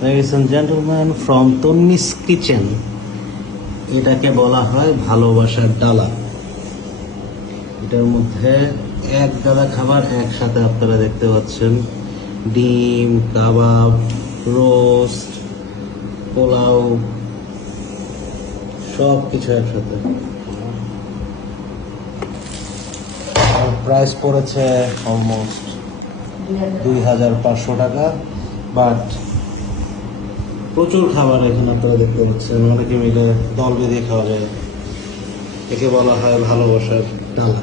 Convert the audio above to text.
Ladies and gentlemen, from Tannis kitchen, এটাকে বলা হয় ভালোবাসার ডালা। এটার মধ্যে এক ডালা খাবার একসাথে আপনারা দেখতে পাচ্ছেন। ডিম, কাবাব, রোস্ট, পোলাও, সব কিছু একসাথে। প্রাইস পড়েছে অলমোস্ট 2500 টাকা। বাট প্রচুর খাবার এখানে আপনারা দেখতে পাচ্ছেন, অনেকে মিলে দল বেঁধে খাওয়া যায়। একে বলা হয় ভালোবাসার ডালা।